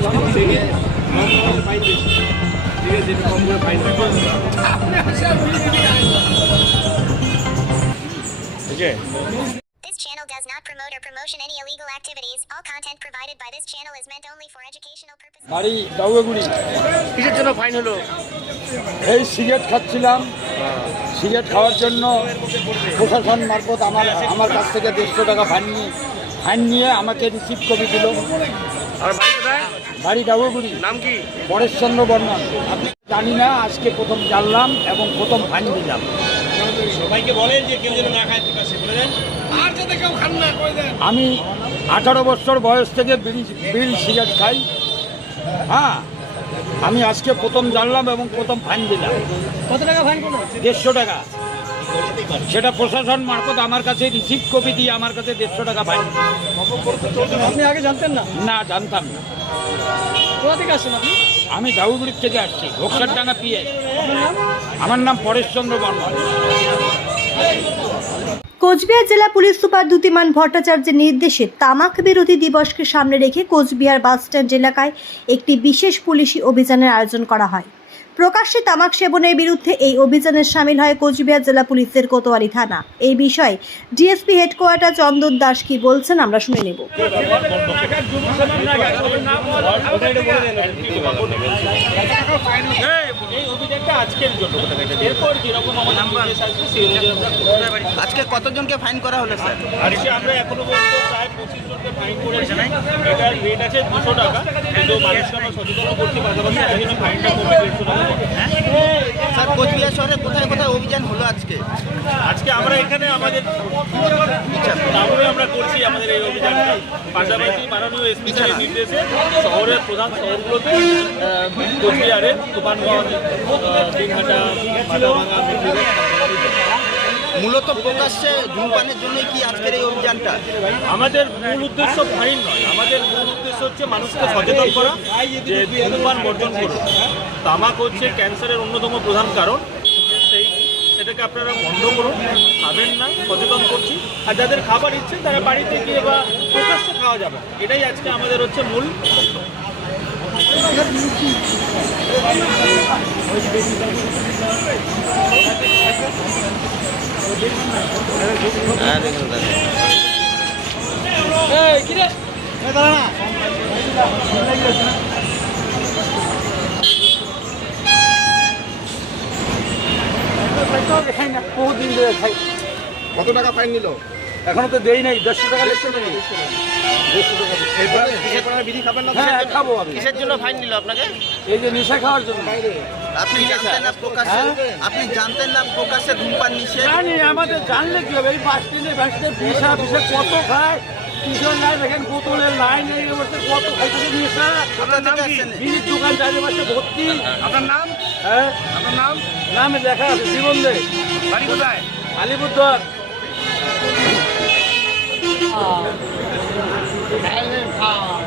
This channel does not promote or promotion any illegal activities. All content provided by this channel is meant only for educational purposes. বাড়ি দাউয়াগুড়ি কিসের জন্য fine হলো এই cigarette খাচ্ছিলাম cigarette খাওয়ার জন্য প্রশাসন মারফত আমার আমার কাছ থেকে দেড়শো টাকা ফাইন নিয়ে ফাইন নিয়ে আমাকে রিসিভ করে দিল। আর বাড়ি দাউয়াগুড়ি নাম কি? পরেশচন্দ্র বর্মন। আপনি জানি না আজকে প্রথম জানলাম এবং প্রথম ফাইন দিলাম। সবাইকে বলেন যে কেউ যেন না খায় প্রকাশ্যে বলে দেন। আর যাতে কেউ খান না করে দেন? আমি আঠারো বছর বয়স থেকে বিড়ি বিড়ি সিগারেট খাই। হ্যাঁ আমি আজকে প্রথম জানলাম এবং প্রথম ফাইন দিলাম। কত টাকা ফাইন দেড়শো টাকা। সেটা প্রশাসন মারফত আমার কাছে রিসিভ কপি দিয়ে আমার কাছে দেড়শো টাকা ফাইন আপনি আগে জানতেন না? না জানতাম না। কোথা থেকে আসছেন আপনি? আমি দাউগুড়ির থেকে আসছি ঘোকসারডাঙ্গা পিএস আমার নাম পরেশচন্দ্র বর্মন। কোচবিহার জেলা পুলিশ সুপার দ্যুতিমান ভট্টাচার্যের নির্দেশে তামাক বিরোধী দিবসকে সামনে রেখে কোচবিহার বাসস্ট্যান্ড এলাকায় একটি বিশেষ পুলিশি অভিযানের আয়োজন করা হয়। প্রকাশ্যে তামাক সেবনের বিরুদ্ধে এই অভিযানে সামিল হয় কোচবিহার জেলা পুলিশের কোতোয়ালি থানা। এই বিষয়ে ডিএসপি হেডকোয়ার্টার চন্দন দাস কি বলছেন আমরা শুনে নেব। এই আজকের জন্য এরপর যেরকম আমাদের নির্দেশ আসবে সেই অনুযায়ী আজকে কতজনকে ফাইন করা হলো স্যার আজকে আমরা এখনও পর্যন্ত প্রায় পঁচিশ জনকে ফাইন করেছি। এটার রেট আছে দুশো টাকা। কিন্তু মানুষকে আমরা সচেতন করছি পাশাপাশি জন্য ফাইনটা কমে দেড়শো টাকা। করে। স্যার কোচবিহার শহরে কোথায় কোথায় অভিযান হলো আজকে? আজকে আমরা এখানে আমাদের আমরা করছি আমাদের এই অভিযানটা। পাশাপাশি মাননীয় এসপি স্যারের নির্দেশে শহরের প্রধান শহরগুলোতে কোচবিহারের তুফানগঞ্জ আহ, দিনহাটা মাথাভাঙা মূলত প্রকাশ্যে ধূমপানের জন্যই কি আজকের এই অভিযানটা? আমাদের মূল উদ্দেশ্য ফাইন নয়। আমাদের মূল উদ্দেশ্য হচ্ছে মানুষকে সচেতন করা যে ধূমপান বর্জন করুন তামাক হচ্ছে ক্যান্সারের অন্যতম প্রধান কারণ। সেটাকে আপনারা বন্ধ করুন খাবেন না সচেতন করছি। আর যাদের খাবার ইচ্ছে তারা বাড়িতে গিয়ে বা প্রকাশ্যে খাওয়া যাবে। এটাই আজকে আমাদের হচ্ছে মূল বক্তব্য। এই কি রে খাই কত টাকা ফাইন নিল? এখনও তো দেই নাই দেড়শো টাকা খাবেন না হ্যাঁ খাব আমি। কিসের জন্য ফাইন নিল আপনাকে? এই যে নেশা খাওয়ার জন্য। আপনি জানতেন না প্রকাশ্যে? আপনি জানতেন না প্রকাশ্যে ধূমপান নিষেধ? জানি আমাদের জানলে কি হবে? এই বাস স্ট্যান্ডে বাস স্ট্যান্ডে বিষা বিষা কত খায়? কিশোর দেখেন বোতলের লাইন এই অবস্থা কত খাইতে নেশা। কোথা থেকে আসছেন? বিড়ির দোকান চারিপাশে ভর্তি। আপনার নাম? হ্যাঁ? আপনার নাম? নামে লেখা আছে জীবন দে। বাড়ি কোথায়? আলিপুরদুয়ার। Helen Pound.